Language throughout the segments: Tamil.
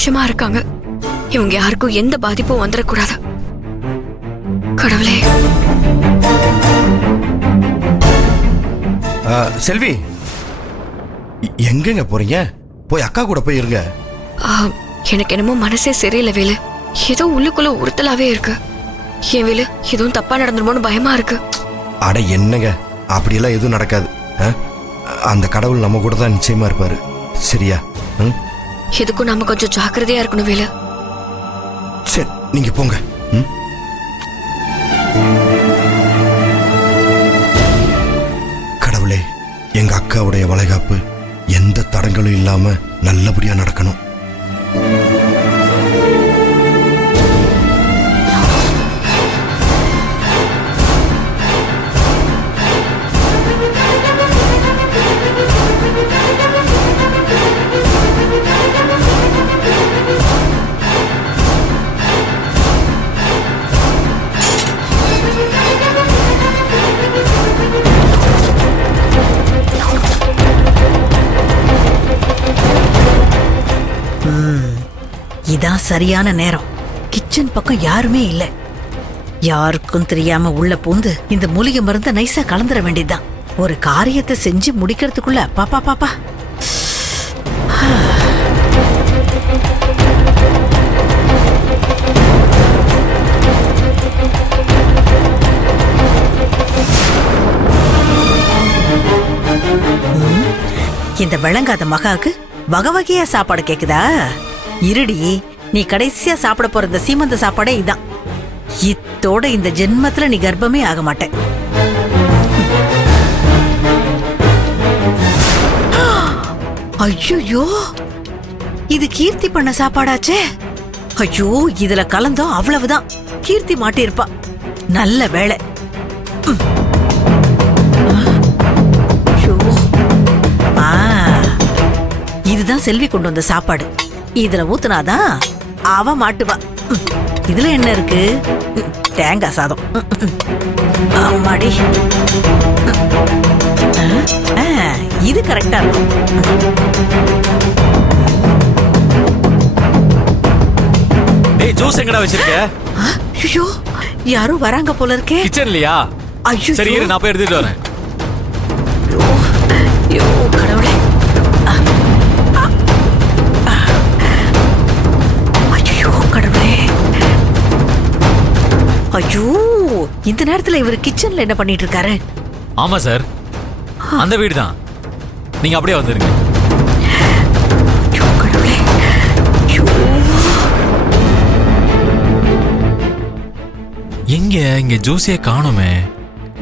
சந்தோஷமா இருக்காங்க. இவங்க யாருக்கும் எந்த பாதிப்பும் வந்துடக்கூடாது. கடவுளே. செல்வி, எங்கங்க போறீங்க? போய் அக்கா கூட போய் இருங்க. எனக்கு என்னமோ மனசே சரியில்லை வேலு. ஏதோ உள்ளுக்குள்ள உறுத்தலாவே இருக்கு. ஏன் வேலு, எதுவும் தப்பா நடந்துருமோன்னு பயமா இருக்கு. அட என்னங்க, அப்படியெல்லாம் எதுவும் நடக்காது. அந்த கடவுள் நம்ம கூட தான் நிச்சயமா இருப்பாரு. சரியா? எதுக்கும் நாம கொஞ்சம் ஜாக்கிரதையா இருக்கணும் வேலு. சரி, நீங்க போங்க. கடவுளே, எங்க அக்காவுடைய வளைகாப்பு எந்த தடங்களும் இல்லாம நல்லபடியா நடக்கணும். இதான் சரியான நேரம். கிச்சன் பக்கம் யாருமே இல்ல. யாருக்கும் தெரியாம உள்ள பூந்து இந்த மூலிகை மருந்த நைசா கலந்துட வேண்டியதுதான். ஒரு காரியத்தை செஞ்சு முடிக்கிறதுக்குள்ள பாப்பா பாப்பா. இந்த விளங்காத மகாக்கு வகை வகையா சாப்பாடு கேக்குதா? இருடி, நீ கடைசியா சாப்பிட போற இந்த சீமந்த சாப்பாடே இதான். இத்தோட இந்த ஜென்மத்துல நீ கர்ப்பமே ஆக மாட்ட. ஐயோ, இது கீர்த்தி பண்ண சாப்பாடாச்சே. ஐயோ, இதுல கலந்தோம் அவ்வளவுதான். கீர்த்தி மாட்டிருப்பா. நல்ல வேளை. இதுதான் செல்வி கொண்டு வந்த சாப்பாடு. இதுல ஊத்துனாதான் அவ மாட்டுவா. இதுல என்ன இருக்கு? தேங்காய் சாதம். ஆமாடி, இது கரெக்டா இருக்கும். ஏய், ஜூஸ் எங்கடா வச்சிருக்க? ஐயோ, யாரோ வராங்க போல இருக்கே. கிச்சன்லயா? ஐயோ, சரி இரு, நான் போய் எடுத்துட்டு வரேன். ஐயோ கடவுளே. ஐயோ கடவுளே. ஐயோ, இந்த நேரத்துல இவர் கிச்சன்ல என்ன பண்ணிட்டு இருக்காரு? ஆமா சார், அந்த வீடு தான். நீங்க அப்படியே வந்துருங்க. ஐயோ கடவுளே. இங்க ஜூஸே காணுமே.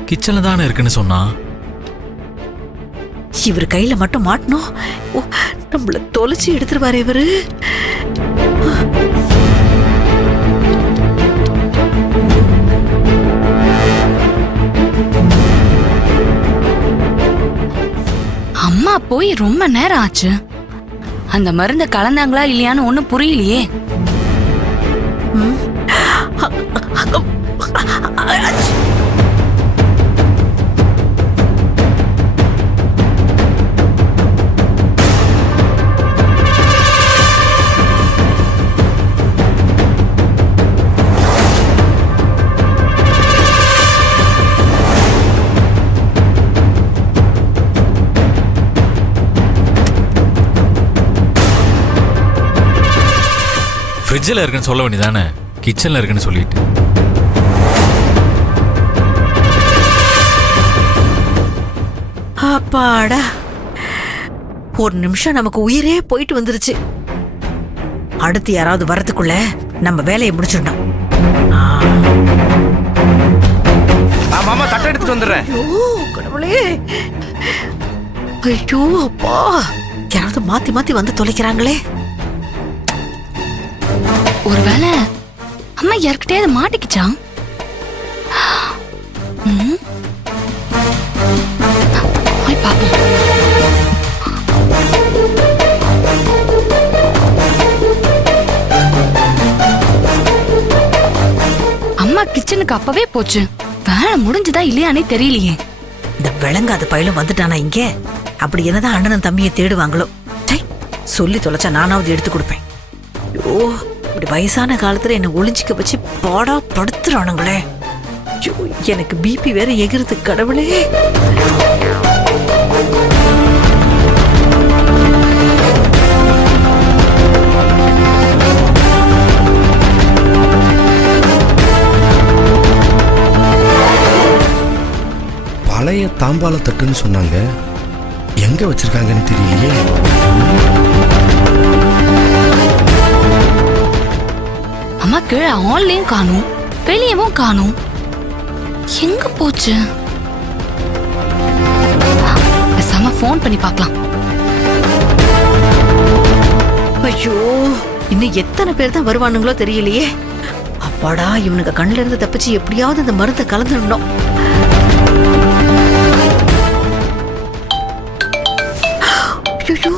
கிச்சன்ல தானே இருக்குன்னு சொன்னா. இவர் கையில மட்டும் மாட்டணும். நம்மள தொலைச்சி எடுத்துருவாரு இவரு. அம்மா போய் ரொம்ப நேரம் ஆச்சு. அந்த மருந்த கலந்தாங்களா இல்லையான்னு ஒண்ணும் புரியலையே. ஃப்ரிட்ஜில் இருக்குன்னு சொல்ல வேண்டியதானே, கிச்சன்ல இருக்குன்னு சொல்லிட்டு. அப்பாடா, ஒரு நிமிஷம் நமக்கு உயிரே போயிட்டு வந்துருச்சு. அடுத்து யாராவது வரதுக்குள்ள நம்ம வேலையை முடிச்சிடணும். மாமா, தட்டை எடுத்துட்டு வந்துடுறேன். ஐயோ கடவுளே. ஐயோ அப்பா, யாராவது மாத்தி மாத்தி வந்து தொலைக்கிறாங்களே. ஒருவேளை அம்மா யார்கிட்டயாவது மாட்டிக்கிச்சா? அம்மா கிச்சனுக்கு அப்பவே போச்சு. வேலை முடிஞ்சதா இல்லையானே தெரியலையே. இந்த விளங்காத பயிலும் வந்துட்டானா இங்க? அப்படி என்னதான் அண்ணனும் தம்பியை தேடுவாங்களோ. சொல்லி தொலைச்சா நானாவது எடுத்து கொடுப்பேன். இப்படி வயசான காலத்துல என்ன ஒளிஞ்சிக்க வச்சு பாடா படுத்துறானுங்களே. ஐயோ, எனக்கு பிபி வேற எகிறது கடவுளே. பழைய தாம்பாள தட்டுன்னு சொன்னாங்க, எங்க வச்சிருக்காங்கன்னு தெரியலையே. அம்மா கீழே ஆன்லையும் காணும், வெளியவும் காணும். எங்க போச்சு? பேசாம ஃபோன் பண்ணி பார்க்கலாம். ஐயோ, இன்னும் எத்தனை பேர் தான் வருவானுங்களோ தெரியலையே. அப்பாடா, இவனுக்கு கண்ணுல இருந்து தப்பிச்சு எப்படியாவது இந்த மருந்தை கலந்துடணும். ஐயோ,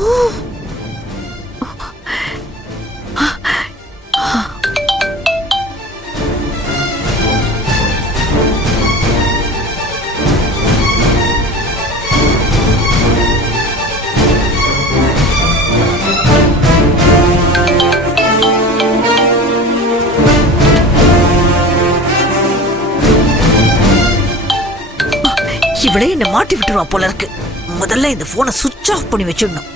இவளே என்ன மாட்டி விட்டுருவா போல இருக்கு. முதல்ல இந்த போனை சுவிட்ச் ஆஃப் பண்ணி வச்சிடணும்.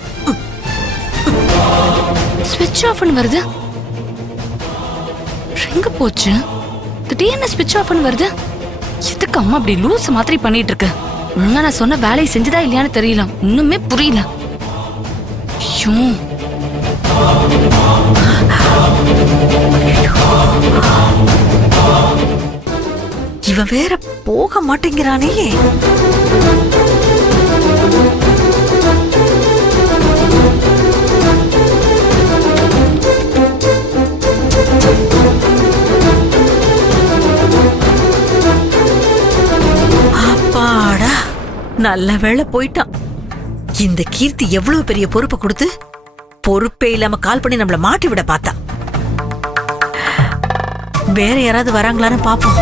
ஸ்விட்ச் ஆஃப்னு வருது. எங்க போச்சு? திடீர்னு ஸ்விட்ச் ஆஃப்னு வருது. எதுக்கு அம்மா அப்படி லூஸ் மாதிரி பண்ணிட்டு இருக்கு? ஒழுங்கா நான் சொன்ன வேலையை செஞ்சதா இல்லையான்னு தெரியல. இன்னுமே புரியல. ஐயோ, இவன் வேற போக மாட்டேங்கிறானே. அப்பாடா, நல்ல வேளை போயிட்டான். இந்த கீர்த்தி எவ்வளவு பெரிய பொறுப்பு கொடுத்து பொறுப்பே இல்லாம கால் பண்ணி நம்மள மாட்டி விட பார்த்தா. வேற யாராவது வராங்களான்னு பாப்போம்.